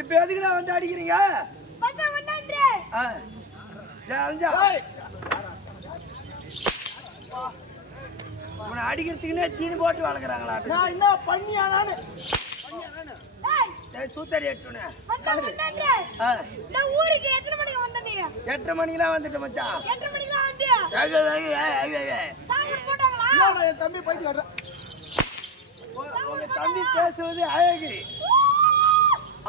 இப்ப எதுக்குடா வந்து அடிக்கிறீங்க? உன்னை அடிக்கிறதுக்குன்னே தீனி போட்டு வளர்க்குறாங்களா? நான் என்ன பண்ணியா? நானு சூத்தடி எட்டுனே ஊருக்கு எத்தனை மணிக்கு வந்த நீ? 8:30 மணிக்கெல்லாம் வந்துட்டு மச்சான். 8:30 மணிக்கு வந்து என் தம்பி பயிற்சி காட்டுறேன். உங்க தம்பி பேசுவது அழகு,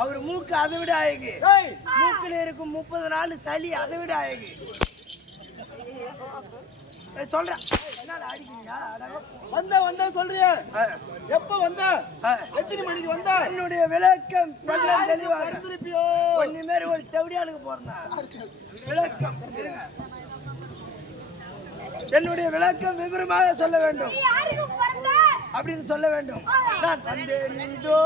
அவர் மூக்கு அதை விட அழகு, மூக்குல இருக்கும் 30 நாள் சளி அதை விட அழகு. சொல்றேன் வந்த சொல்றியா? எப்ப வந்த? எத்தனை மணிக்கு வந்த? என்னுடைய விளக்கம் தெளிவாக ஒண்ணுமே ஒரு தெவடியாளுக்கு போறேன். விளக்கம் என்னுடைய விளக்கம் விவரமாக சொல்ல வேண்டும். அப்படின்னு சொல்ல வேண்டும். நான் தந்தேன் இதோ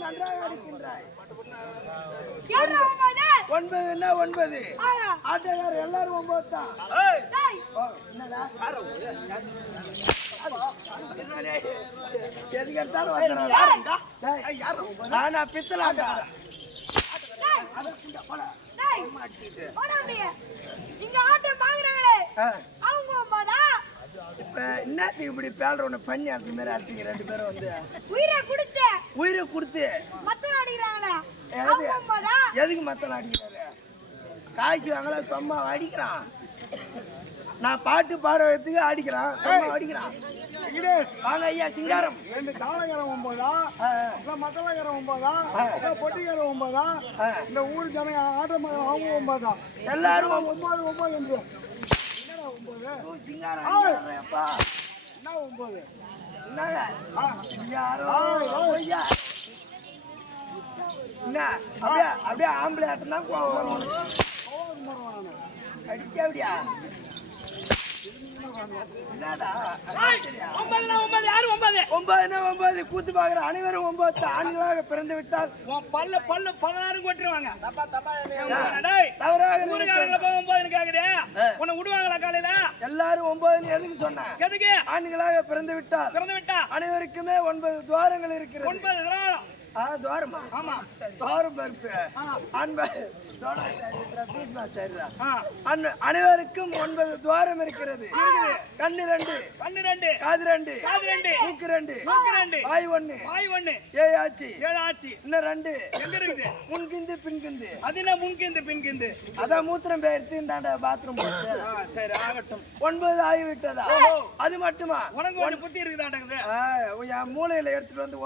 நன்றாக அடிக்கின்றாய். 9 9 ஆட்டக்காரர் எல்லாரும் 9 தான். எதுக்கு எடுத்தாலும் பித்தலாட்டா என்னத்துக்கு இப்படி பேல்ற ஒண்ணு பண்ணி அந்த மாதிரி அடிச்சிங்க 2 பேரும் வந்து உயிரை கொடுத்து எதுக்கு மத்தம் அடிக்கிறாரு? காய்ச்சி வாங்கல சும்மா அடிக்கிறான். நான் பாட்டு பாட வைத்துக்கு அடிக்கிறான், சும்மா அடிக்கிறான். வாங்க ஐயா சிங்காரம். 2 தாளகரம் 9 மத்தளகரம் 9 பொட்டிகரம் 9 இந்த ஊர் ஜன ஆட்டமாக அவங்க 9 எல்லாரும் 9 9 என்று சிங்காரம் அப்பா என்ன 9? என்னங்க யாரோ ஐயா என்ன அப்படியே அப்படியே ஆம்பளை ஆட்டம் தான் கோவம் வரும் அடிக்க அப்படியா என்னடா 9 கூத்து பாக்குற அனைவரும் 9 ஆண்களாக பிறந்து விட்டால் பல்ல 16 கொட்டுருவாங்க. தவறாக ஊருக்காரங்கள போய் 9 கேக்குறே. உன்னை விடுவாங்களா காலையில? எல்லாரும் 9 எதுக்கு சொன்னேன்? எதுக்கு? ஆண்களாக பிறந்து விட்டால் அனைவருக்குமே 9 துவாரங்கள் இருக்கிறது. 9 துவாரம். துவாரமா? ஆமா. துவாரம் பருப்பு அனைவருக்கும் 9 துவாரம் இருக்கிறது. கண்ணு 2, காது 2, மூக்கு 2, வாய் 1, ஏழு ஆச்சு. இன்னும் 2 எங்க இருக்குது? முன்கிந்து பின்கிந்து. அது என்ன முன்கிந்து பின்கிந்து? அதான் மூத்திரம் பெயர்த்து இந்தாண்ட பாத்ரூம் போட்டு. சரி ஆகட்டும். 9 ஆகிவிட்டதா? அது மட்டுமா? உனக்கு ஒரு புத்தி இருக்குதாண்டது. என் மூளையில எடுத்துட்டு வந்து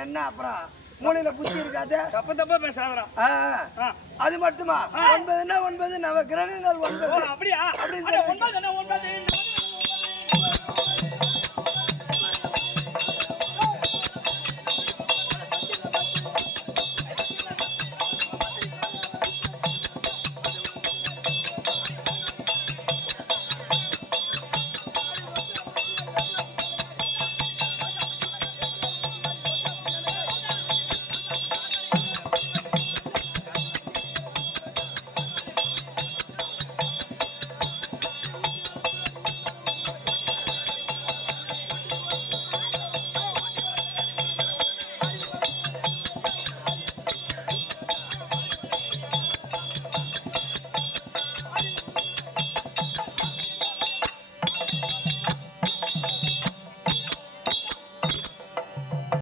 என்ன அப்புறம் மூளையில புத்தி இருக்காது. தப்பா பேசாதடா. அது மட்டுமா? 9 நவ கிரகங்கள் 9. அப்படியா? அப்படின்னு 9 என்ன 9